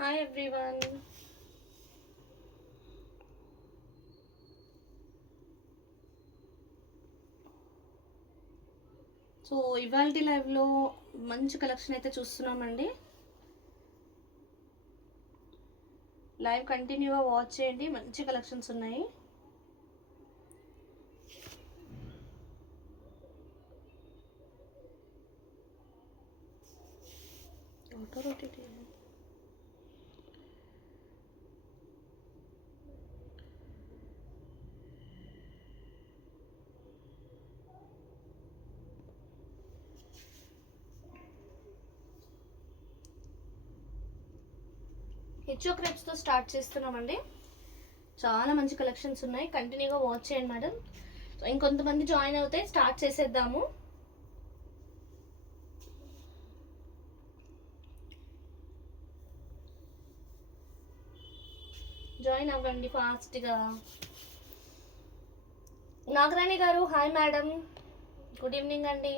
Hi everyone. So ఇవాల్టి లైవ్లో మంచి కలెక్షన్ అయితే చూస్తున్నామండి. లైవ్ కంటిన్యూగా వాచ్ చేయండి, మంచి కలెక్షన్స్ ఉన్నాయి. ఆటో రోటేట్ హెచ్ఓ క్రేప్స్తో స్టార్ట్ చేస్తున్నామండి. చాలా మంచి కలెక్షన్స్ ఉన్నాయి, కంటిన్యూగా వాచ్ చేయండి మేడం. సో ఇంకొంతమంది జాయిన్ అవుతే స్టార్ట్ చేసేద్దాము. జాయిన్ అవ్వండి ఫాస్ట్గా. Nagarani garu hi madam, good evening అండి.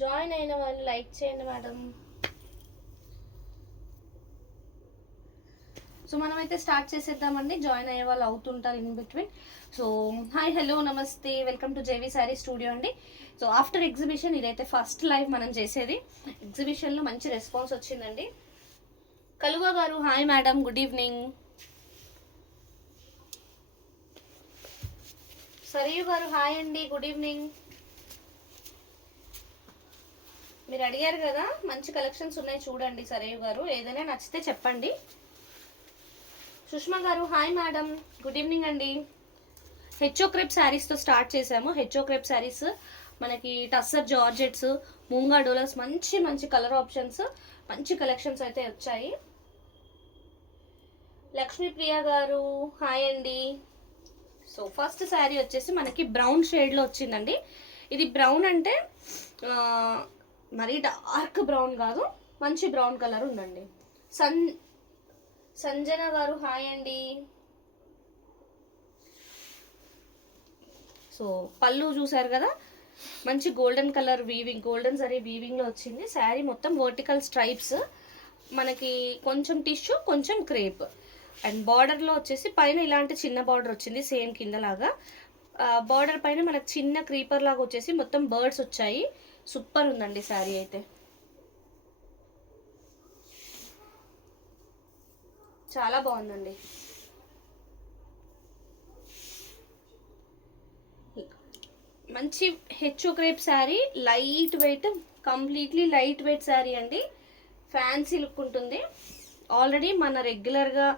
జాయిన్ అయిన వాళ్ళు లైక్ చేయండి మేడం. సో మనమైతే స్టార్ట్ చేసేద్దామండి. జాయిన్ అయ్యే వాళ్ళు అవుతుంటారు in between. So hi, hello, నమస్తే, వెల్కమ్ టు జేవీ శారీ sari studio. So after exhibition ఇదైతే ఫస్ట్ లైవ్ మనం చేసేది. ఎగ్జిబిషన్లో మంచి రెస్పాన్స్ వచ్చిందండి. కలువ గారు hi madam, good evening. Sarayu గారు హాయ్ అండి, గుడ్ ఈవినింగ్. మీరు అడిగారు కదా, మంచి కలెక్షన్స్ ఉన్నాయి చూడండి. సరియు గారు ఏదైనా నచ్చితే చెప్పండి. సుష్మా గారు హాయ్ మేడం, గుడ్ ఈవినింగ్ అండి. హెచ్ఓ క్రేప్ శారీస్తో స్టార్ట్ చేసాము. హెచ్ఓ క్రేప్ శారీస్ మనకి టస్సర్ జార్జెట్స్, మూంగా డోలర్స్, మంచి మంచి కలర్ ఆప్షన్స్, మంచి కలెక్షన్స్ అయితే వచ్చాయి. లక్ష్మీప్రియ గారు హాయ్ అండి. సో ఫస్ట్ శారీ వచ్చేసి మనకి బ్రౌన్ షేడ్లో వచ్చిందండి. ఇది బ్రౌన్ అంటే మరీ డార్క్ బ్రౌన్ కాదు, మంచి బ్రౌన్ కలర్ ఉందండి. సంజన గారు హాయ్ అండి. సో పళ్ళు చూసారు కదా, మంచి golden colour weaving, golden zari వీవింగ్లో వచ్చింది. శారీ మొత్తం వర్టికల్ స్ట్రైప్స్, మనకి కొంచెం టిష్యూ కొంచెం క్రేప్, అండ్ బార్డర్లో వచ్చేసి పైన ఇలాంటి చిన్న బార్డర్ వచ్చింది సేమ్ కిందలాగా. బార్డర్ పైన మనకు చిన్న క్రీపర్ లాగా వచ్చేసి మొత్తం బర్డ్స్ వచ్చాయి. సూపర్ ఉందండి శారీ అయితే, చాలా బాగుందండి. మంచి HO crepe sari, light weight, completely light weight sari అండి. ఫ్యాన్సీ లుక్ ఉంటుంది. ఆల్రెడీ మన రెగ్యులర్గా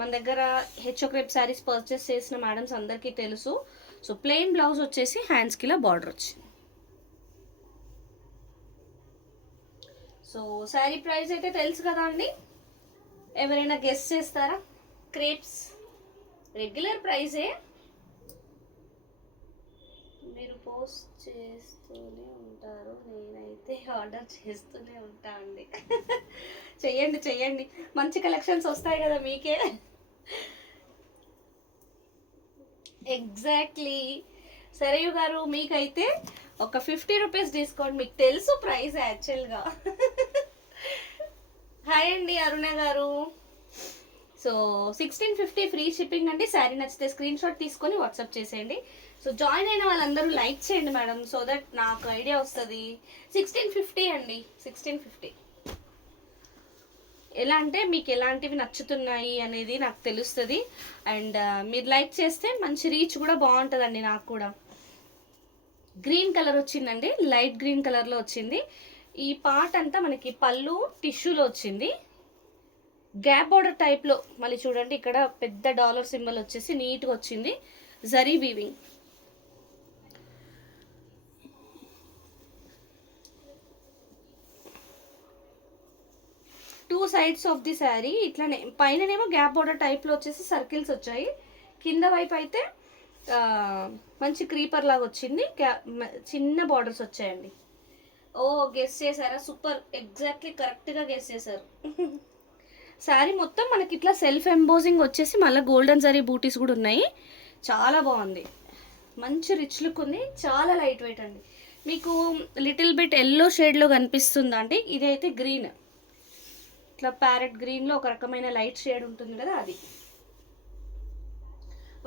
మన దగ్గర హెచ్ఓ క్రేప్ శారీస్ పర్చేస్ చేసిన మేడమ్స్ అందరికీ తెలుసు. సో ప్లెయిన్ బ్లౌజ్ వచ్చేసి హ్యాండ్స్కి ఇలా బార్డర్ వచ్చింది. సో శారీ ప్రైస్ అయితే తెలుసు కదా అండి, ఎవరైనా గెస్ చేస్తారా? క్రేప్స్ రెగ్యులర్ ప్రైజే, మీరు పోస్ట్ చేస్తూనే ఉంటారు, నేనైతే ఆర్డర్ చేస్తూనే ఉంటా అండి. చెయ్యండి చెయ్యండి, మంచి కలెక్షన్స్ వస్తాయి కదా మీకే. ఎగ్జాక్ట్లీ. సరేయు గారు మీకైతే ఒక 50 రూపీస్ డిస్కౌంట్, మీకు తెలుసు ప్రైస్ యాక్చువల్గా. హాయ్ అండి అరుణ గారు. సో 1650 ఫ్రీ షిప్పింగ్ అండి. శారీ నచ్చితే స్క్రీన్ షాట్ తీసుకొని వాట్సాప్ చేసేయండి. సో జాయిన్ అయిన వాళ్ళందరూ లైక్ చేయండి మేడం, సో దట్ నాకు ఐడియా వస్తుంది. 1650 అండి, 1650. ఎలా అంటే మీకు ఎలాంటివి నచ్చుతున్నాయి అనేది నాకు తెలుస్తుంది. అండ్ మీరు లైక్ చేస్తే మంచి రీచ్ కూడా బాగుంటుందండి నాకు కూడా. గ్రీన్ కలర్ వచ్చిందండి, లైట్ గ్రీన్ కలర్లో వచ్చింది. ఈ పార్ట్ అంతా మనకి పళ్ళు టిష్యూలో వచ్చింది, గ్యాప్ బార్డర్ టైప్లో. మళ్ళీ చూడండి ఇక్కడ పెద్ద డాలర్ సింబల్ వచ్చేసి నీట్గా వచ్చింది, zari weaving. Two sides of the sari ఇట్లానే, పైననేమో గ్యాప్ బార్డర్ టైప్లో వచ్చేసి సర్కిల్స్ వచ్చాయి, కింద వైపు అయితే మంచి క్రీపర్ లాగా వచ్చింది, చిన్న బార్డర్స్ వచ్చాయండి. ఓ గెస్ చేశారా? సూపర్, ఎగ్జాక్ట్లీ కరెక్ట్గా గెస్ చేశారు. శారీ మొత్తం మనకి ఇట్లా సెల్ఫ్ ఎంబోజింగ్ వచ్చేసి మళ్ళీ గోల్డెన్ జరీ బూటీస్ కూడా ఉన్నాయి. చాలా బాగుంది, మంచి రిచ్ లుక్ ఉంది, చాలా లైట్ వెయిట్ అండి. మీకు లిటిల్ బిట్ ఎల్లో షేడ్లో కనిపిస్తుందా అండి? ఇదైతే గ్రీన్, ఇట్లా ప్యారెట్ గ్రీన్లో ఒక రకమైన లైట్ షేడ్ ఉంటుంది కదా అది.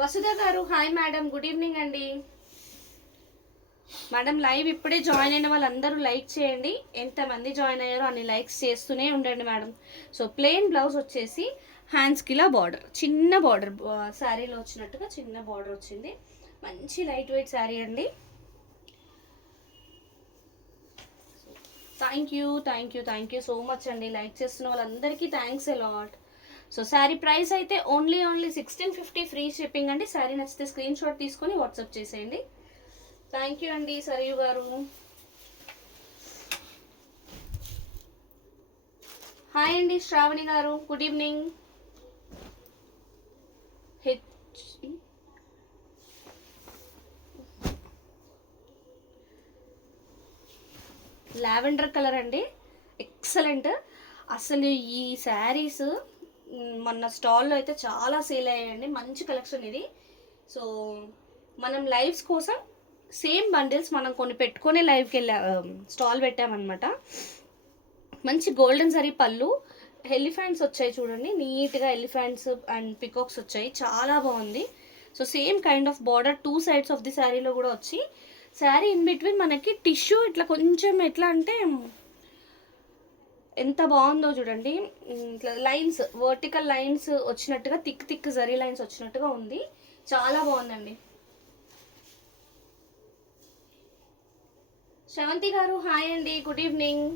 వసుధ గారు హాయ్ మేడం, గుడ్ ఈవినింగ్ అండి. మేడం లైవ్ ఇప్పుడే జాయిన్ అయిన వాళ్ళందరూ లైక్ చేయండి. ఎంతమంది జాయిన్ అయ్యారో అన్ని లైక్స్ చేస్తూనే ఉండండి మేడం. సో ప్లెయిన్ బ్లౌజ్ వచ్చేసి హ్యాండ్స్కి ఇలా బార్డర్, చిన్న బార్డర్, శారీలో వచ్చినట్టుగా చిన్న బార్డర్ వచ్చింది. మంచి లైట్ వెయిట్ శారీ అండి. థ్యాంక్ యూ సో మచ్ అండి. లైక్ చేస్తున్న వాళ్ళందరికీ thanks a lot. So sari price అయితే ఓన్లీ 1650 ఫ్రీ షిప్పింగ్ అండి. శారీ నచ్చితే స్క్రీన్ షాట్ తీసుకొని వాట్సాప్ చేసేయండి. థ్యాంక్ యూ అండి సరియు గారు. హాయ్ అండి శ్రావణి గారు, గుడ్ ఈవినింగ్. లావెండర్ కలర్ అండి, ఎక్సలెంట్. అసలు ఈ శారీస్ మొన్న స్టాల్లో అయితే చాలా సేల్ అయ్యాయండి. మంచి కలెక్షన్ ఇది. సో మనం లైవ్స్ కోసం సేమ్ బండిల్స్ మనం కొన్ని పెట్టుకొని లైవ్కి స్టాల్ పెట్టామన్నమాట. మంచి గోల్డెన్ జరీ పళ్ళు, ఎలిఫెంట్స్ వచ్చాయి చూడండి, నీట్గా ఎలిఫెంట్స్ అండ్ పికాక్స్ వచ్చాయి, చాలా బాగుంది. So same kind of border 2 sides of the శారీలో కూడా వచ్చి, శారీ ఇన్ బిట్వీన్ మనకి టిష్యూ ఇట్లా కొంచెం ఎట్లా అంటే ఎంత బాగుందో చూడండి. ఇట్లా లైన్స్, వర్టికల్ లైన్స్ వచ్చినట్టుగా, థిక్ జరీ లైన్స్ వచ్చినట్టుగా ఉంది, చాలా బాగుందండి. శ్రవంతి గారు హాయ్ అండి, గుడ్ ఈవినింగ్.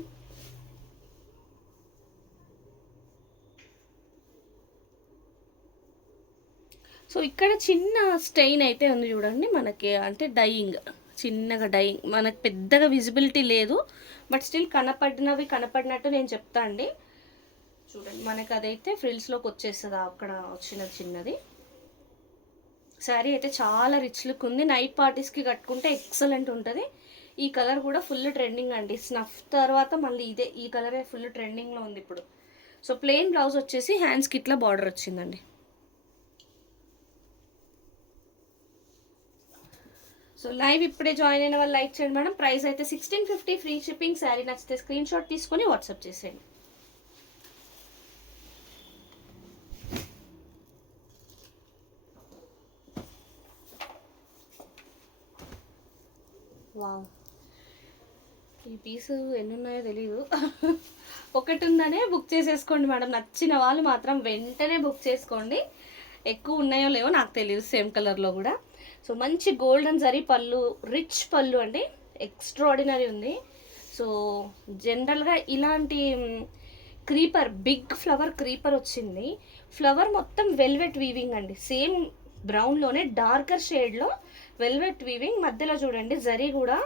సో ఇక్కడ చిన్న స్టెయిన్ అయితే ఉంది చూడండి మనకి, అంటే డైయింగ్, చిన్నగా డైయింగ్, మనకు పెద్దగా విజిబిలిటీ లేదు, బట్ స్టిల్ కనపడినట్టు నేను చెప్తా అండి. చూడండి మనకి అదైతే ఫ్రిల్స్లోకి వచ్చేస్తుంది అక్కడ వచ్చిన చిన్నది. శారీ అయితే చాలా రిచ్ లుక్ ఉంది, నైట్ పార్టీస్కి కట్టుకుంటే ఎక్సలెంట్ ఉంటుంది. ఈ కలర్ కూడా ఫుల్ ట్రెండింగ్ అండి, స్నఫ్ తర్వాత మళ్ళీ ఈ కలరే ఫుల్ ట్రెండింగ్లో ఉంది ఇప్పుడు. సో ప్లెయిన్ బ్లౌజ్ వచ్చేసి హ్యాండ్స్కి ఇట్లా బార్డర్ వచ్చిందండి. సో లైవ్ ఇప్పుడే జాయిన్ అయిన వాళ్ళు లైక్ చేయండి మేడం. ప్రైస్ అయితే 1650 ఫ్రీ షిప్పింగ్. శారీ నచ్చితే స్క్రీన్ షాట్ తీసుకొని వాట్సాప్ చేసేయండి. వావ్, ఈ పీసు ఎన్ని ఉన్నాయో తెలీదు. ఒకటి ఉందనే బుక్ చేసేసుకోండి మేడం. నచ్చిన వాళ్ళు మాత్రం వెంటనే బుక్ చేసుకోండి. ఎక్కువ ఉన్నాయో లేవో నాకు తెలియదు, సేమ్ కలర్లో కూడా. సో మంచి గోల్డెన్ జరీ పళ్ళు, రిచ్ పళ్ళు అండి, ఎక్స్ట్రాడినరీ ఉంది. సో జనరల్గా ఇలాంటి క్రీపర్, బిగ్ ఫ్లవర్ క్రీపర్ వచ్చింది. ఫ్లవర్ మొత్తం వెల్వెట్ వీవింగ్ అండి, సేమ్ బ్రౌన్లోనే డార్కర్ షేడ్లో వెల్వెట్ వీవింగ్. మధ్యలో చూడండి జరీ కూడా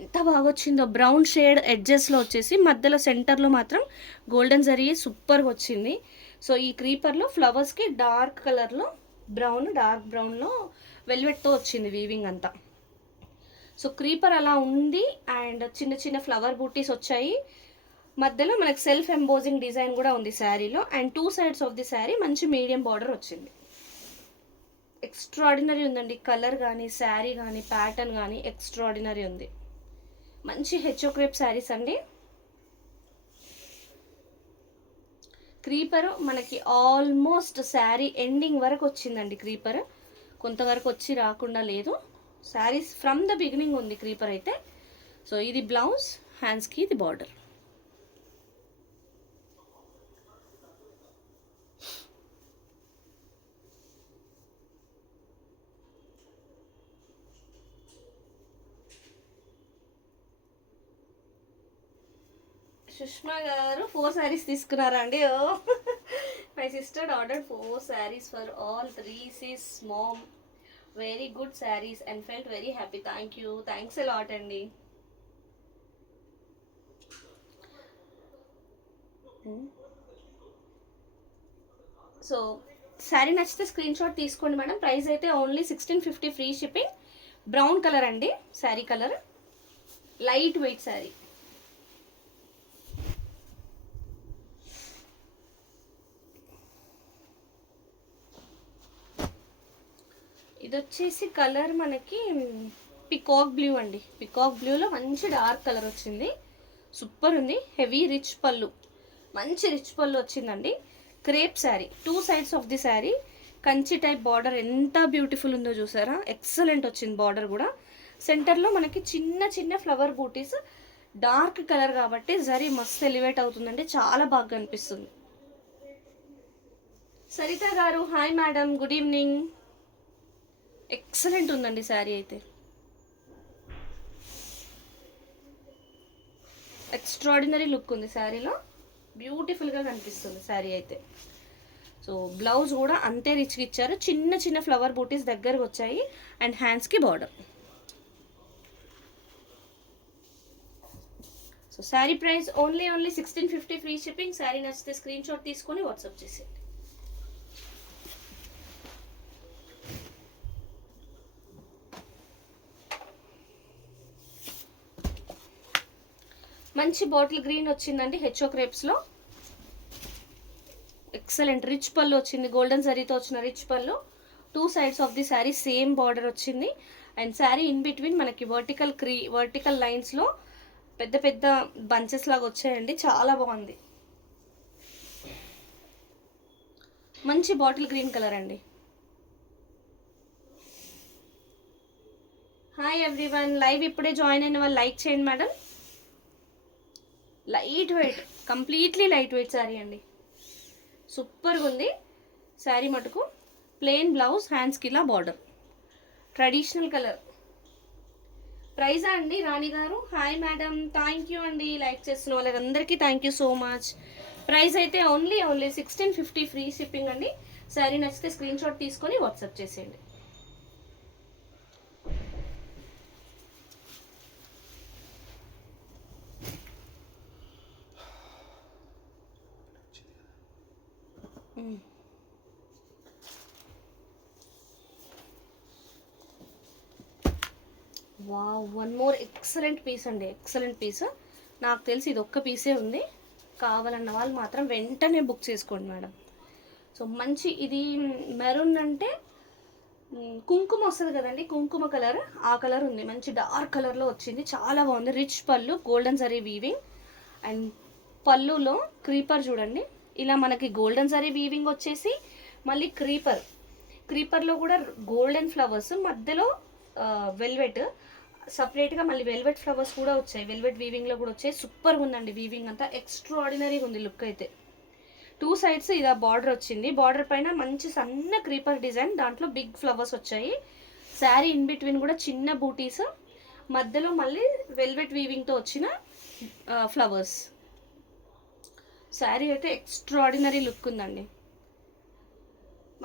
ఎంత బాగా వచ్చిందో, బ్రౌన్ షేడ్ ఎడ్జెస్లో వచ్చేసి మధ్యలో సెంటర్లో మాత్రం గోల్డెన్ జరీ సూపర్గా వచ్చింది. సో ఈ క్రీపర్లో ఫ్లవర్స్కి డార్క్ కలర్లో డార్క్ బ్రౌన్లో వెల్వెట్తో వచ్చింది వీవింగ్ అంతా. సో క్రీపర్ అలా ఉంది అండ్ చిన్న చిన్న ఫ్లవర్ బూటీస్ వచ్చాయి. మధ్యలో మనకు సెల్ఫ్ ఎంబోజింగ్ డిజైన్ కూడా ఉంది శారీలో. And 2 sides of the sari మంచి మీడియం బార్డర్ వచ్చింది. ఎక్స్ట్రాడినరీ ఉందండి, కలర్ కానీ శారీ కానీ ప్యాటర్న్ కానీ ఎక్స్ట్రాడినరీ ఉంది. మంచి హెచ్ఓ క్రేప్ శారీస్ అండి. క్రీపర్ మనకి ఆల్మోస్ట్ శారీ ఎండింగ్ వరకు వచ్చిందండి. క్రీపర్ కొంతవరకు వచ్చి రాకుండా లేదు, శారీస్ ఫ్రమ్ ద బిగినింగ్ ఉంది క్రీపర్ అయితే. సో ఇది బ్లౌజ్, హ్యాండ్స్కి ఇది బార్డర్. సుష్మా గారు 4 శారీస్ తీసుకున్నారా అండి? Oh my sister ordered 4 saris for all 3 sis mom. Very good saris and felt very happy. Thanks a lot అండి. సో శారీ నచ్చితే స్క్రీన్ షాట్ తీసుకోండి మేడం. ప్రైస్ అయితే only 1650 free shipping. Brown colour అండి sari colour, light weight sari. ఇది వచ్చేసి colour మనకి peacock blue అండి. Peacock బ్లూలో మంచి డార్క్ కలర్ వచ్చింది. సూపర్ ఉంది. హెవీ రిచ్ పళ్ళు, మంచి రిచ్ పళ్ళు వచ్చిందండి. Crepe sari, 2 sides of the sari Kanchi type border ఎంత బ్యూటిఫుల్ ఉందో చూసారా. ఎక్సలెంట్ వచ్చింది బార్డర్ కూడా. సెంటర్లో మనకి చిన్న చిన్న ఫ్లవర్ బూటీస్, డార్క్ కలర్ కాబట్టి జరీ మస్తు ఎలివేట్ అవుతుందండి, చాలా బాగా అనిపిస్తుంది. సరిత గారు hi madam, good evening. Excellent ఉందండి శారీ అయితే. ఎక్స్ట్రాడినరీ లుక్ ఉంది శారీలో, బ్యూటిఫుల్గా కనిపిస్తుంది శారీ అయితే. సో బ్లౌజ్ కూడా అంతే రిచ్గా ఇచ్చారు. చిన్న చిన్న ఫ్లవర్ బూటీస్ దగ్గరకు వచ్చాయి అండ్ హ్యాండ్స్కి border. So sari price only 1650 free shipping. Sari నచ్చితే స్క్రీన్ షాట్ తీసుకొని వాట్సాప్ చేసేయండి. మంచి బాటిల్ గ్రీన్ వచ్చిందండి హెచ్ఓ క్రేప్స్లో. ఎక్సలెంట్ రిచ్ పళ్ళు వచ్చింది, గోల్డెన్ జరీతో వచ్చిన రిచ్ పళ్ళు. 2 sides of the sari same border వచ్చింది. అండ్ శారీ ఇన్ బిట్వీన్ మనకి వర్టికల్ లైన్స్లో పెద్ద పెద్ద బంచెస్ లాగా వచ్చాయండి, చాలా బాగుంది. మంచి బాటిల్ గ్రీన్ కలర్ అండి. హాయ్ ఎవ్రీవన్, లైవ్ ఇప్పుడే జాయిన్ అయిన వాళ్ళు లైక్ చేయండి madam. Light weight, completely light weight sari అండి, సూపర్గా ఉంది శారీ మటుకు. ప్లెయిన్ బ్లౌజ్, హ్యాండ్స్కి ఇలా బార్డర్, ట్రెడిషనల్ కలర్. ప్రైజా అండి రాణి గారు? హాయ్ మేడం, థ్యాంక్ యూ అండి లైక్ చేస్తున్న వాళ్ళందరికీ thank you so much. Price అయితే ఓన్లీ 1650 ఫ్రీ షిప్పింగ్ అండి. శారీ నచ్చితే స్క్రీన్ షాట్ తీసుకొని వాట్సాప్ చేసేయండి. Wow, one more excellent piece అండి, ఎక్సలెంట్ పీస్. నాకు తెలిసి ఇది ఒక్క పీసే ఉంది, కావాలన్న వాళ్ళు మాత్రం వెంటనే బుక్ చేసుకోండి మేడం. సో మంచి ఇది మెరూన్ అంటే కుంకుమ వస్తుంది కదండి, కుంకుమ కలర్, ఆ కలర్ ఉంది. మంచి డార్క్ కలర్లో వచ్చింది, చాలా బాగుంది. రిచ్ పళ్ళు, గోల్డెన్ జరీ వీవింగ్. అండ్ పళ్ళులో క్రీపర్ చూడండి, ఇలా మనకి గోల్డెన్ జరీ వీవింగ్ వచ్చేసి మళ్ళీ క్రీపర్లో కూడా గోల్డెన్ ఫ్లవర్స్, మధ్యలో వెల్వెట్ సపరేట్గా, మళ్ళీ వెల్వెట్ ఫ్లవర్స్ కూడా వచ్చాయి, వెల్వెట్ వీవింగ్లో కూడా వచ్చాయి. సూపర్గా ఉందండి వీవింగ్ అంతా, ఎక్స్ట్రాడినరీగా ఉంది లుక్ అయితే. 2 సైడ్స్ ఇలా బార్డర్ వచ్చింది, బార్డర్ పైన మంచి సన్న క్రీపర్ డిజైన్, దాంట్లో బిగ్ ఫ్లవర్స్ వచ్చాయి. శారీ ఇన్ బిట్వీన్ కూడా చిన్న బూటీస్, మధ్యలో మళ్ళీ వెల్వెట్ వీవింగ్తో వచ్చిన ఫ్లవర్స్. శారీ అయితే ఎక్స్ట్రాడినరీ లుక్ ఉందండి,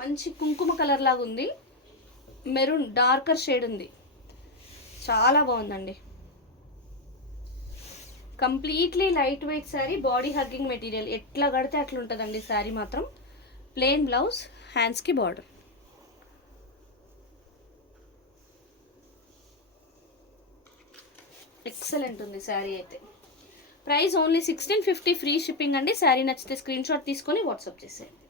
మంచి కుంకుమ కలర్ లాగా ఉంది, మెరూన్ డార్కర్ షేడ్ ఉంది, చాలా బాగుందండి. Completely light weight sari, body hugging material, ఎట్లా కడితే అట్లా ఉంటుందండి శారీ మాత్రం. ప్లెయిన్ బ్లౌజ్, హ్యాండ్స్కి బార్డర్. ఎక్సలెంట్ ఉంది శారీ అయితే. ప్రైస్ ఓన్లీ 1650 ఫ్రీ షిప్పింగ్ అండి. శారీ నచ్చితే స్క్రీన్ షాట్ తీసుకొని వాట్సాప్ చేసేయండి.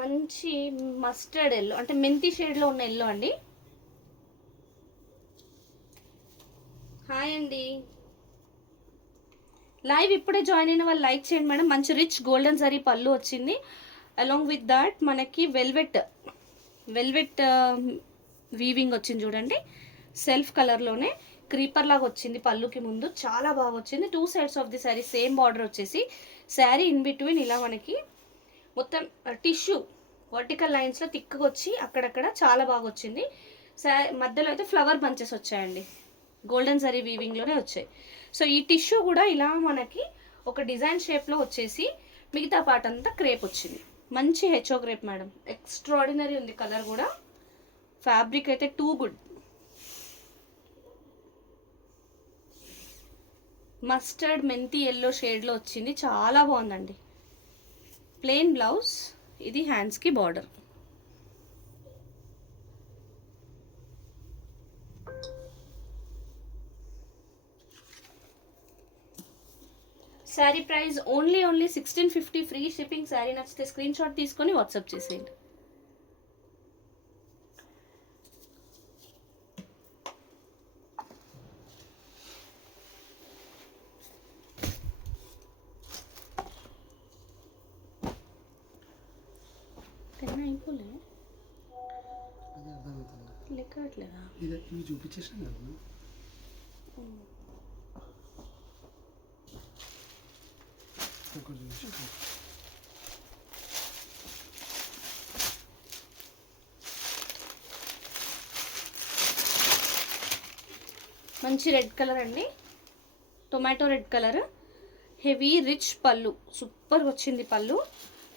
మంచి మస్టర్డ్ ఎల్లో అంటే మెంతి షేడ్లో ఉన్న ఎల్లో అండి. హాయ్ అండి, లైవ్ ఇప్పుడే జాయిన్ అయిన వాళ్ళు లైక్ చేయండి మేడం. మంచి రిచ్ గోల్డెన్ జరీ పళ్ళు వచ్చింది, అలాంగ్ విత్ దాట్ మనకి వెల్వెట్ వీవింగ్ వచ్చింది చూడండి, సెల్ఫ్ కలర్లోనే క్రీపర్ లాగా వచ్చింది పళ్ళుకి ముందు, చాలా బాగా వచ్చింది. 2 sides of the sari same border వచ్చేసి, శారీ ఇన్ బిట్వీన్ ఇలా మనకి మొత్తం టిష్యూ వర్టికల్ లైన్స్లో తిక్కుగా వచ్చి అక్కడక్కడ చాలా బాగా వచ్చింది. మధ్యలో అయితే ఫ్లవర్ బంచెస్ వచ్చాయండి, గోల్డెన్ జరీ వీవింగ్లోనే వచ్చాయి. సో ఈ టిష్యూ కూడా ఇలా మనకి ఒక డిజైన్ షేప్లో వచ్చేసి మిగతా పార్ట్ అంతా క్రేప్ వచ్చింది. మంచి హెచ్ఓ క్రేప్ మేడం, ఎక్స్ట్రాడినరీ ఉంది కలర్ కూడా. ఫ్యాబ్రిక్ అయితే టూ గుడ్. మస్టర్డ్ మెంతి ఎల్లో షేడ్లో వచ్చింది, చాలా బాగుందండి. ప్లెయిన్ బ్లౌజ్, ఇది హ్యాండ్స్కి border. Sari price only 1650 free shipping. Sari నచ్చితే స్క్రీన్ షాట్ తీసుకొని వాట్సాప్ చేసేయండి. అయిపోలే లెక్కట్లేదా ఇది చూపించేసాను కదా. మంచి రెడ్ కలర్ అండి, tomato red colour, heavy rich పళ్ళు, సూపర్ వచ్చింది పళ్ళు.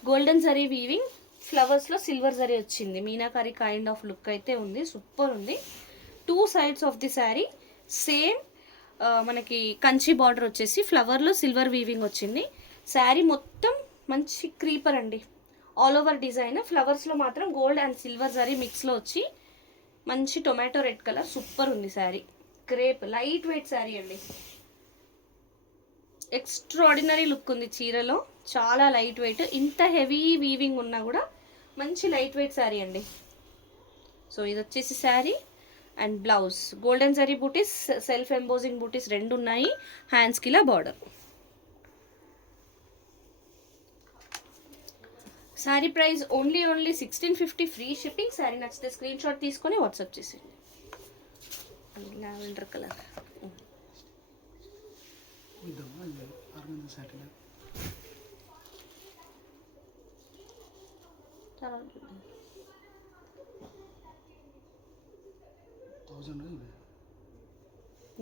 గోల్డెన్ జరీ వీవింగ్, ఫ్లవర్స్లో సిల్వర్ జరీ వచ్చింది. మీనాకారి కైండ్ ఆఫ్ లుక్ అయితే ఉంది, సూపర్ ఉంది. 2 sides of the sari same మనకి కంచి బార్డర్ వచ్చేసి ఫ్లవర్లో సిల్వర్ వీవింగ్ వచ్చింది. శారీ మొత్తం మంచి క్రీపర్ అండి, ఆల్ ఓవర్ డిజైన్. ఫ్లవర్స్లో మాత్రం గోల్డ్ అండ్ సిల్వర్ జరీ మిక్స్లో వచ్చి మంచి టొమాటో రెడ్ కలర్, సూపర్ ఉంది sari. Crepe light weight sari అండి, ఎక్స్ట్రాడినరీ లుక్ ఉంది చీరలో, చాలా లైట్ వెయిట్. ఇంత హెవీ వీవింగ్ ఉన్నా కూడా మంచి లైట్ వెయిట్ శారీ అండి. సో ఇది వచ్చేసి sari and blouse. Golden zari buttis, self embossing buttis రెండు ఉన్నాయి. హ్యాండ్స్కి ఇలా బార్డర్. Sari price only 1650 free shipping. Sari నచ్చితే స్క్రీన్ షాట్ తీసుకొని వాట్సాప్ చేసేయండి. Lavender colour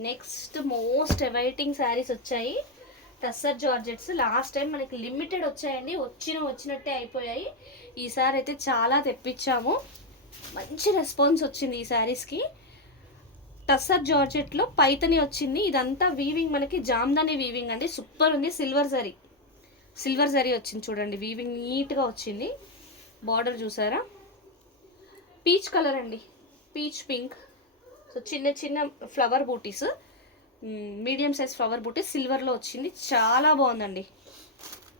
next most awaiting saris వచ్చాయి, టస్సర్ జార్జెట్స్. లాస్ట్ టైం మనకి లిమిటెడ్ వచ్చాయండి, వచ్చినట్టే అయిపోయాయి. ఈసారి అయితే చాలా తెప్పించాము, మంచి రెస్పాన్స్ వచ్చింది ఈ శారీస్కి. టస్సర్ జార్జెట్లో పైతని వచ్చింది. ఇదంతా వీవింగ్ మనకి జామ్దాని వీవింగ్ అండి, సూపర్ ఉంది. సిల్వర్ జరీ వచ్చింది చూడండి, వీవింగ్ నీట్గా వచ్చింది. బార్డర్ చూసారా, పీచ్ కలర్ అండి, పీచ్ పింక్. సో చిన్న ఫ్లవర్ బూటీస్, మీడియం సైజ్ ఫ్లవర్ బూటీస్ సిల్వర్లో వచ్చింది, చాలా బాగుందండి.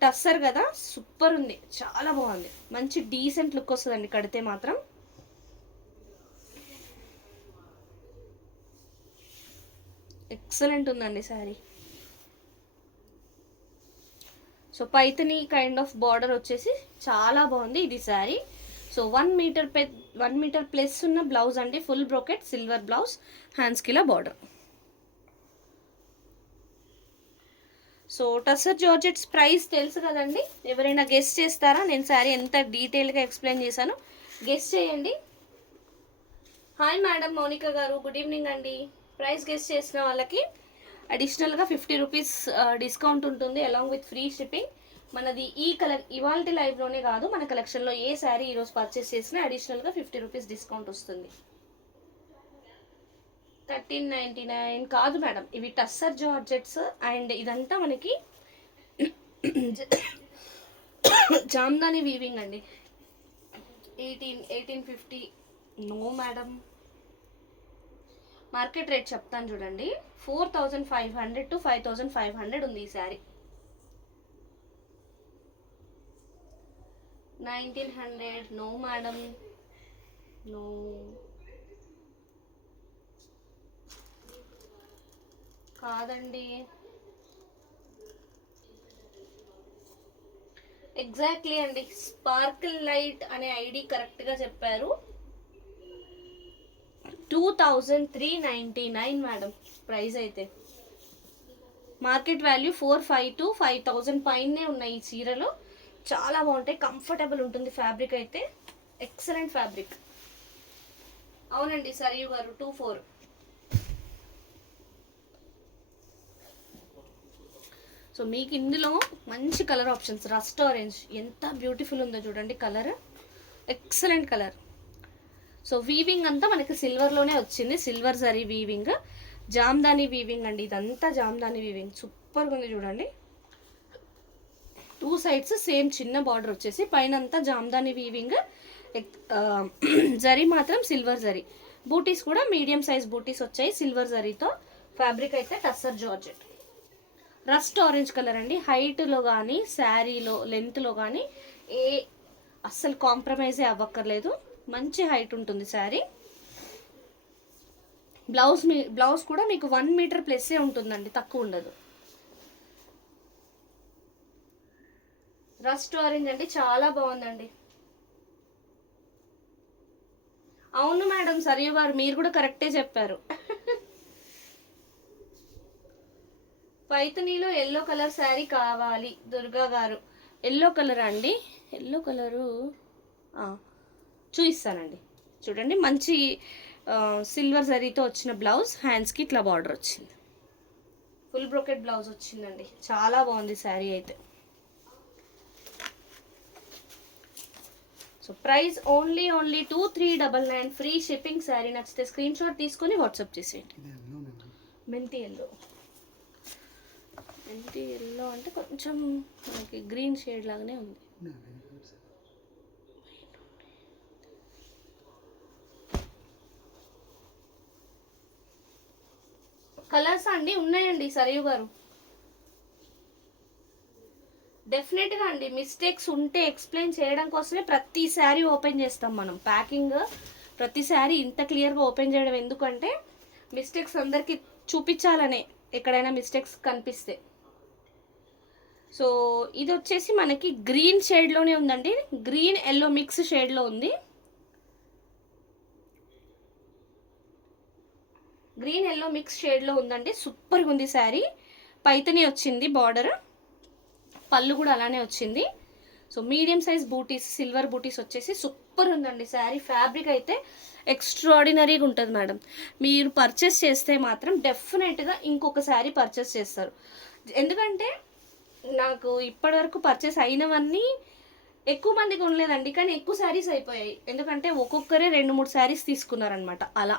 టస్సర్ కదా, సూపర్ ఉంది, చాలా బాగుంది. మంచి డీసెంట్ లుక్ వస్తుందండి కడితే మాత్రం. ఎక్సలెంట్ ఉందండి sari. So Paithani kind of border వచ్చేసి చాలా బాగుంది ఇది శారీ. సో 1 మీటర్ ప్లస్ ఉన్న బ్లౌజ్ అండి, ఫుల్ బ్రోకెట్ సిల్వర్ బ్లౌజ్, హ్యాండ్స్కి ఇలా border. So tussar georgettes price తెలుసు కదండి, ఎవరైనా గెస్ట్ చేస్తారా? నేను శారీ ఎంత డీటెయిల్గా ఎక్స్ప్లెయిన్ చేశాను, గెస్ట్ చేయండి. హాయ్ మేడం మౌనిక గారు, గుడ్ ఈవినింగ్ అండి. ప్రైస్ గెస్ట్ చేసిన వాళ్ళకి అడిషనల్గా 50 రూపీస్ డిస్కౌంట్ ఉంటుంది, అలాంగ్ విత్ ఫ్రీ షిప్పింగ్. మనది ఈ ఇవాళ లైవ్లోనే కాదు, మన కలెక్షన్లో ఏ శారీ ఈరోజు పర్చేస్ చేసినా అడిషనల్గా 50 రూపీస్ డిస్కౌంట్ వస్తుంది. 1399 కాదు మేడం, ఇవి టస్సర్ జార్జెట్స్ అండ్ ఇదంతా మనకి జామ్దాని వీవింగ్ అండి. 1850 నో మేడం, మార్కెట్ రేట్ చెప్తాను చూడండి, 4500 to 5500 ఉంది ఈ శారీ. 1900 నో మేడం, నో. కాదండి, ఎగ్జాక్ట్లీ అండి, స్పార్కిల్ లైట్ అనే ఐడి కరెక్ట్గా చెప్పారు. 2399 మేడం ప్రైస్ అయితే. మార్కెట్ వాల్యూ 4500 to 5000 పైనే ఉన్నాయి ఈ చీరలు, చాలా బాగుంటాయి, కంఫర్టబుల్ ఉంటుంది. ఫ్యాబ్రిక్ అయితే ఎక్సలెంట్ ఫ్యాబ్రిక్. అవునండి సరియు గారు, 24. సో మీకు ఇందులో మంచి కలర్ ఆప్షన్స్, రస్ట్ ఆరెంజ్ ఎంత బ్యూటిఫుల్ ఉందో చూడండి colour, excellent colour. So weaving అంతా మనకి సిల్వర్లోనే వచ్చింది, silver zari weaving, Jamdani weaving అండి, ఇదంతా జామ్దాని వీవింగ్, సూపర్గా ఉంది చూడండి. 2 సైడ్స్ సేమ్ చిన్న బార్డర్ వచ్చేసి పైన అంతా జామ్దాని వీవింగ్, జరీ మాత్రం సిల్వర్ జరీ. బూటీస్ కూడా మీడియం సైజ్ బూటీస్ వచ్చాయి సిల్వర్ జరీతో. ఫ్యాబ్రిక్ అయితే tussar georgette. Rust orange colour అండి. హైట్లో కానీ శారీలో లెంత్లో కానీ ఏ అస్సలు కాంప్రమైజే అవ్వక్కర్లేదు. మంచి హైట్ ఉంటుంది శారీ. బ్లౌజ్ కూడా మీకు 1 మీటర్ ప్లస్సే ఉంటుందండి, తక్కువ ఉండదు. రస్ట్ ఆరెంజ్ అండి, చాలా బాగుందండి. అవును మేడం, సరియు గారు మీరు కూడా కరెక్టే చెప్పారు. పైతనీలో ఎల్లో కలర్ శారీ కావాలి దుర్గా గారు. ఎల్లో కలర్ అండి, ఎల్లో కలరు చూపిస్తానండి. చూడండి, మంచి సిల్వర్ జరీతో వచ్చిన బ్లౌజ్, హ్యాండ్స్కి ఇట్లా బార్డర్ వచ్చింది. ఫుల్ బ్రోకెట్ బ్లౌజ్ వచ్చిందండి, చాలా బాగుంది శారీ అయితే. So price only 2399, free shipping. Sari నచ్చితే స్క్రీన్ షాట్ తీసుకొని వాట్సాప్ చేసేయండి. మెంతి ఎల్లో, మెంతి ఎల్లో అంటే కొంచెం మనకి గ్రీన్ షేడ్ లాగానే ఉంది. కలర్స్ అండి ఉన్నాయండి సరియు గారు. డెఫినెట్గా అండి, మిస్టేక్స్ ఉంటే ఎక్స్ప్లెయిన్ చేయడం కోసమే ప్రతి శారీ ఓపెన్ చేస్తాం మనం. ప్యాకింగ్ ప్రతి శారీ ఇంత క్లియర్గా ఓపెన్ చేయడం ఎందుకంటే మిస్టేక్స్ అందరికీ చూపించాలనే, ఎక్కడైనా మిస్టేక్స్ కనిపిస్తే. సో ఇది వచ్చేసి మనకి గ్రీన్ షేడ్లోనే ఉందండి, గ్రీన్ ఎల్లో మిక్స్ షేడ్లో ఉంది. గ్రీన్ ఎల్లో మిక్స్ షేడ్లో ఉందండి, సూపర్గా ఉంది శారీ. పైతని వచ్చింది బార్డర్, పళ్ళు కూడా అలానే వచ్చింది. సో మీడియం సైజ్ బూటీస్, సిల్వర్ బూటీస్ వచ్చేసి సూపర్ ఉందండి శారీ. ఫ్యాబ్రిక్ అయితే ఎక్స్ట్రాడినరీగా ఉంటుంది మేడం. మీరు పర్చేస్ చేస్తే మాత్రం డెఫినెట్గా ఇంకొక శారీ పర్చేస్ చేస్తారు. ఎందుకంటే నాకు ఇప్పటివరకు పర్చేస్ అయినవన్నీ ఎక్కువ మంది కొనలేదండి, కానీ ఎక్కువ శారీస్ అయిపోయాయి. ఎందుకంటే ఒక్కొక్కరే 2-3 శారీస్ తీసుకున్నారనమాట. అలా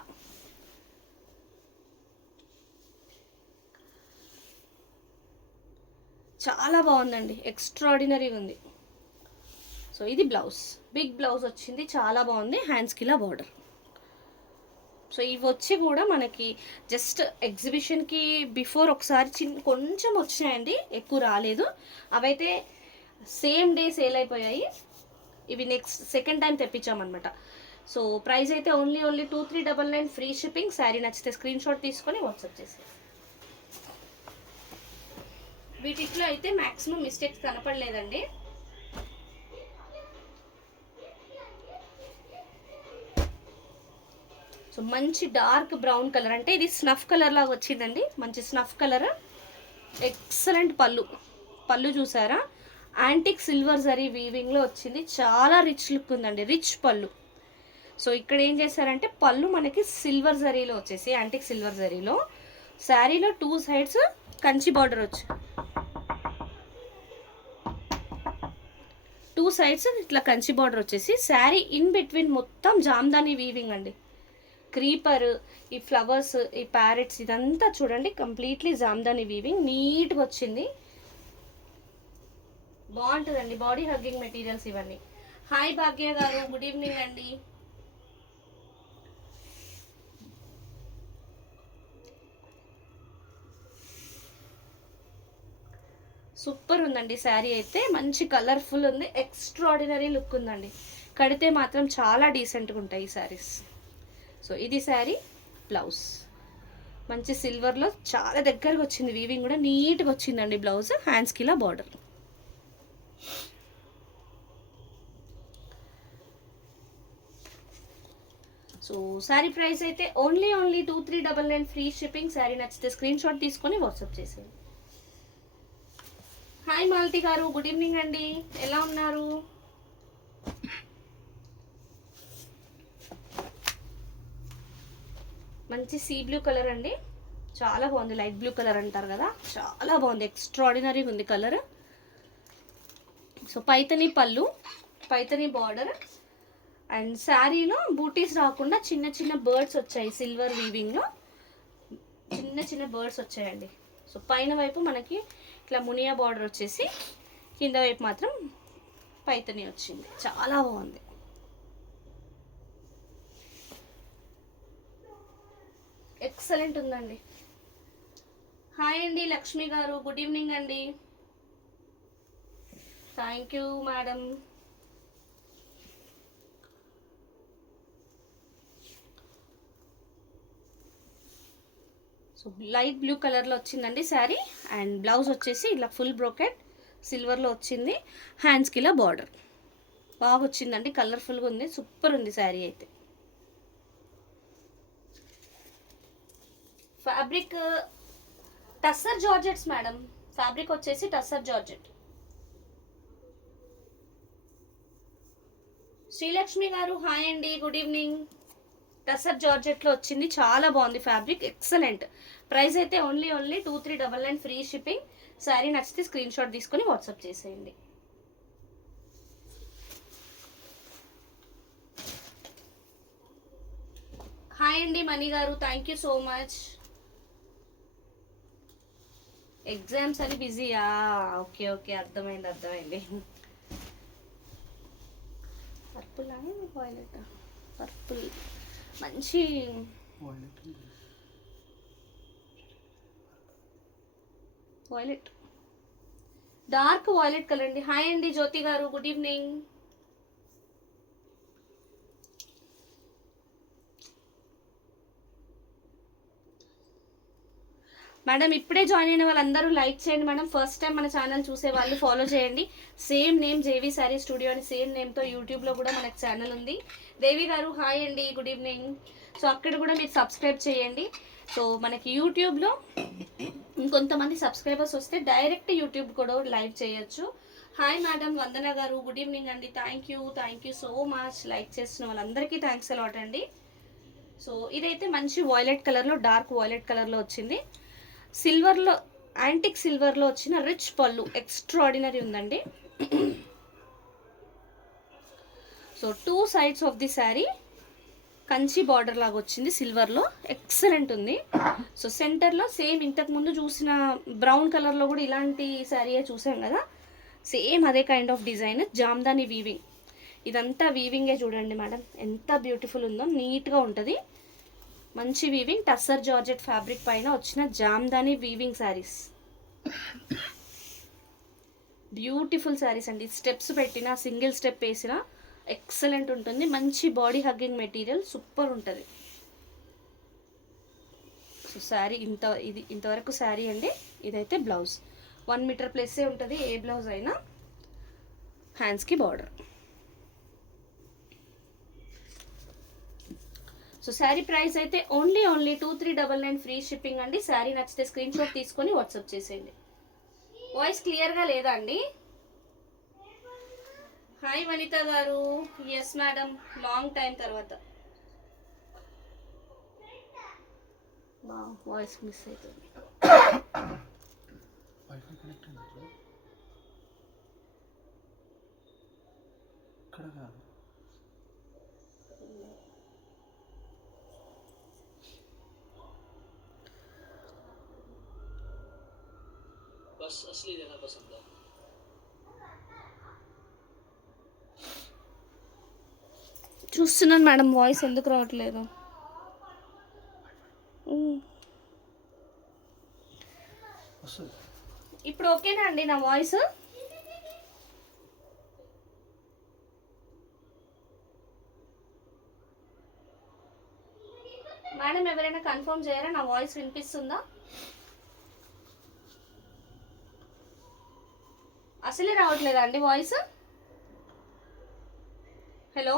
చాలా బాగుందండి, ఎక్స్ట్రాడినరీగా ఉంది. సో ఇది బ్లౌజ్, బిగ్ బ్లౌజ్ వచ్చింది, చాలా బాగుంది. హ్యాండ్స్కి ఇలా బార్డర్. సో ఇవి వచ్చి కూడా మనకి జస్ట్ ఎగ్జిబిషన్కి బిఫోర్ ఒకసారి కొంచెం వచ్చినాయండి, ఎక్కువ రాలేదు. అవైతే సేమ్ డే సేల్ అయిపోయాయి. ఇవి సెకండ్ టైం తెప్పించామన్నమాట. సో ప్రైస్ అయితే ఓన్లీ 2399, ఫ్రీ షిప్పింగ్. శారీ నచ్చితే స్క్రీన్ షాట్ తీసుకొని వాట్సాప్ చేసేది. వీటిలో అయితే మ్యాక్సిమం మిస్టేక్స్ కనపడలేదండి. సో మంచి డార్క్ బ్రౌన్ కలర్, అంటే ఇది స్నఫ్ కలర్ లాగా వచ్చిందండి, మంచి స్నఫ్ కలర్. ఎక్సలెంట్ పళ్ళు చూసారా, యాంటిక్ సిల్వర్ జరీ వీవింగ్లో వచ్చింది, చాలా రిచ్ లుక్ ఉందండి, రిచ్ పళ్ళు. సో ఇక్కడ ఏం చేశారంటే పళ్ళు మనకి సిల్వర్ జరీలో వచ్చేసి, యాంటిక్ సిల్వర్ జరీలో. శారీలో 2 సైడ్స్ కంచి బార్డర్ వచ్చి, 2 సైడ్స్ ఇట్లా కంచి బార్డర్ వచ్చేసి, శారీ ఇన్ బిట్వీన్ మొత్తం జామ్దాని వీవింగ్ అండి. క్రీపర్, ఈ ఫ్లవర్స్, ఈ ప్యారెట్స్, ఇదంతా చూడండి కంప్లీట్లీ జామ్దాని వీవింగ్, నీట్గా వచ్చింది. బాగుంటుందండి, బాడీ హగ్గింగ్ మెటీరియల్స్ ఇవన్నీ. హాయ్ భాగ్య గారు, గుడ్ ఈవినింగ్ అండి. సూపర్ ఉందండి శారీ అయితే, మంచి కలర్ఫుల్ ఉంది, ఎక్స్ట్రాడినరీ లుక్ ఉందండి. కడితే మాత్రం చాలా డీసెంట్గా ఉంటాయి ఈ శారీస్. సో ఇది శారీ బ్లౌజ్, మంచి సిల్వర్లో చాలా దగ్గరగా వచ్చింది, వీవింగ్ కూడా నీట్గా వచ్చిందండి బ్లౌజ్. హ్యాండ్స్కి ఇలా బార్డర్. సో శారీ ప్రైస్ అయితే ఓన్లీ 2399, ఫ్రీ షిప్పింగ్. శారీ నచ్చితే స్క్రీన్ షాట్ తీసుకొని వాట్సాప్ చేసేయండి. హాయ్ మాలతి గారు, గుడ్ ఈవినింగ్ అండి, ఎలా ఉన్నారు? మంచి సీ బ్లూ కలర్ అండి, చాలా బాగుంది. లైట్ బ్లూ కలర్ అంటారు కదా, చాలా బాగుంది, ఎక్స్ట్రాడినరీగా ఉంది కలర్. సో పైతని పళ్ళు, పైతని బార్డర్, అండ్ శారీలో బూటీస్ రాకుండా చిన్న చిన్న బర్డ్స్ వచ్చాయి, సిల్వర్ వీవింగ్లో చిన్న చిన్న బర్డ్స్ వచ్చాయండి. సో పైన వైపు మనకి ఇట్లా మునియా బార్డర్ వచ్చేసి, కింద వైపు మాత్రం పైతని వచ్చింది, చాలా బాగుంది. ఎక్సలెంట్ ఉందండి. హాయ్ అండి లక్ష్మి గారు, గుడ్ ఈవినింగ్ అండి. Thank you madam. So light blue కలర్లో వచ్చిందండి శారీ. అండ్ బ్లౌజ్ వచ్చేసి ఇలా ఫుల్ బ్రోకెట్ సిల్వర్లో వచ్చింది. హ్యాండ్స్కి ఇలా బార్డర్ బాగా వచ్చిందండి, కలర్ఫుల్గా ఉంది, సూపర్ ఉంది శారీ అయితే. Fabric tussar georgettes madam. Fabric వచ్చేసి టస్సర్ జార్జెట్. శ్రీలక్ష్మి గారు హాయ్ అండి, గుడ్ ఈవినింగ్. టస్సర్ జార్జెట్లో వచ్చింది, చాలా బాగుంది ఫ్యాబ్రిక్, ఎక్సలెంట్. ప్రైస్ అయితే ఓన్లీ 2399 ఫ్రీ షిప్పింగ్. శారీ నచ్చితే స్క్రీన్ షాట్ తీసుకొని వాట్సాప్ చేసేయండి. హాయ్ అండి మణి గారు, thank you so much. Exams అని బిజీయా? ఓకే ఓకే, అర్థమైంది. పర్పుల్ అని వాయిలెట్, పర్పుల్ మంచి వాయిలెట్, డార్క్ వాయిలెట్ కలర్ అండి. హాయ్ అండి జ్యోతి గారు, గుడ్ ఈవినింగ్. మేడం ఇప్పుడే జాయిన్ అయిన వాళ్ళందరూ లైక్ చేయండి మేడం. ఫస్ట్ టైం మన ఛానల్ చూసే వాళ్ళు ఫాలో చేయండి. Same name JV sari studio అని సేమ్ నేమ్తో యూట్యూబ్లో కూడా మనకు ఛానల్ ఉంది. దేవి గారు హాయ్ అండి, గుడ్ ఈవినింగ్. సో అక్కడ కూడా మీరు సబ్స్క్రైబ్ చేయండి. సో మనకి యూట్యూబ్లో ఇంకొంతమంది సబ్స్క్రైబర్స్ వస్తే డైరెక్ట్ యూట్యూబ్ కూడా లైవ్ చేయొచ్చు. హాయ్ మేడం వందన గారు, గుడ్ ఈవినింగ్ అండి. Thank you so much. Like చేస్తున్న వాళ్ళందరికీ థ్యాంక్స్ అలాట్ అండి. సో ఇదైతే మంచి వాయిలెట్ కలర్లో, డార్క్ వాయిలెట్ కలర్లో వచ్చింది. సిల్వర్లో, యాంటిక్ సిల్వర్లో వచ్చిన రిచ్ పళ్ళు, ఎక్స్ట్రాడినరీ ఉందండి. So 2 sides of the sari Kanchi border లాగా వచ్చింది సిల్వర్లో, ఎక్సలెంట్ ఉంది. సో సెంటర్లో సేమ్ ఇంతకుముందు చూసిన బ్రౌన్ కలర్లో కూడా ఇలాంటి శారీయే చూసాం కదా, సేమ్ అదే kind of design. Jamdani weaving, ఇదంతా వీవింగే చూడండి మేడం, ఎంత బ్యూటిఫుల్ ఉందో, నీట్గా ఉంటుంది. మంచి వీవింగ్, టస్సర్ జార్జెట్ ఫ్యాబ్రిక్ పైన వచ్చిన జామ్దాని వీవింగ్ శారీస్, బ్యూటిఫుల్ శారీస్ అండి. స్టెప్స్ పెట్టిన, సింగిల్ స్టెప్ వేసిన ఎక్సలెంట్ ఉంటుంది. మంచి బాడీ హగ్గింగ్ మెటీరియల్, సూపర్ ఉంటుంది. సో శారీ ఇంతవరకు శారీ అండి. ఇదైతే బ్లౌజ్ 1 మీటర్ ప్లస్సే ఉంటుంది ఏ బ్లౌజ్ అయినా. హ్యాండ్స్కి బార్డర్. సో శారీ ప్రైస్ అయితే ఓన్లీ 2399 ఫ్రీ షిప్పింగ్ అండి. శారీ నచ్చితే స్క్రీన్ షాట్ తీసుకొని వాట్సాప్ చేసేయండి. వాయిస్ క్లియర్గా లేదా అండి? హాయ్ వనిత గారు, ఎస్ మేడం, లాంగ్ టైం తర్వాత. వాయిస్ మిస్ అవుతుంది. बस असली रहना पसंद है. చూస్తున్నాను మేడం, వాయిస్ ఎందుకు రావట్లేదు? ఇప్పుడు ఓకేనా అండి నా వాయిస్? మేడం ఎవరైనా కన్ఫర్మ్ చేయరా, నా వాయిస్ వినిపిస్తుందా? అసలే రావట్లేదా అండి వాయిస్? Hello,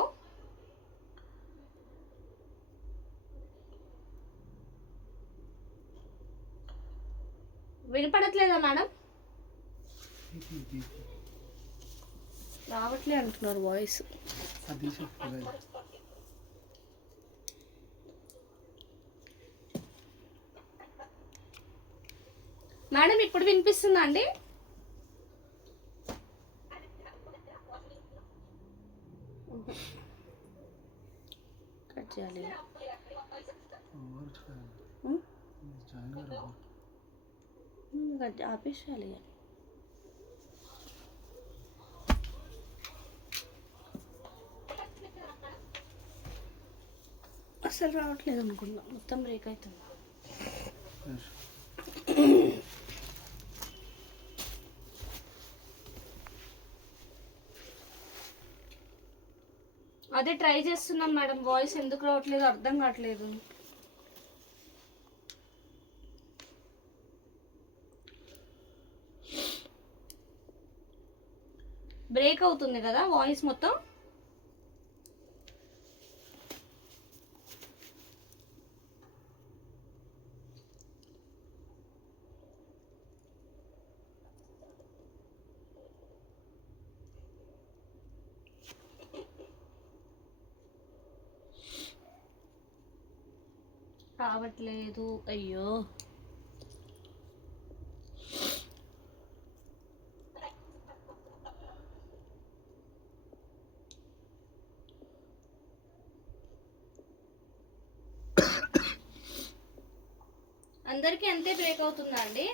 వినపడట్లేదా madam? రావట్లే అంటున్నారు వాయిస్. మేడం ఇప్పుడు వినిపిస్తుందా అండి? కట్ చేయాలి, ఆపేసేయాలి. అసలు రావట్లేదు అనుకున్నా, మొత్తం బ్రేక్ అవుతుంది. అదే ట్రై చేస్తున్నాం మేడం, వాయిస్ ఎందుకు రావట్లేదు అర్థం కావట్లేదు. బ్రేక్ అవుతుంది కదా వాయిస్ మొత్తం. రావట్లేదు, అయ్యో. అందరికీ అంతే బ్రేక్ అవుతుందా అండి?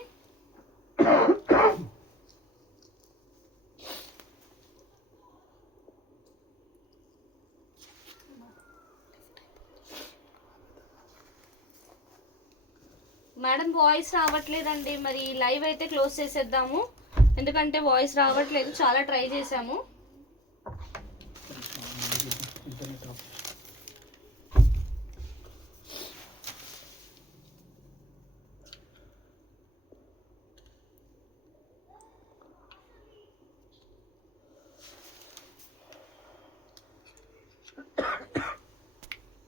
మేడం వాయిస్ రావట్లేదండి, మరి లైవ్ అయితే క్లోజ్ చేసేద్దాము, ఎందుకంటే వాయిస్ రావట్లేదు, చాలా ట్రై చేసాము.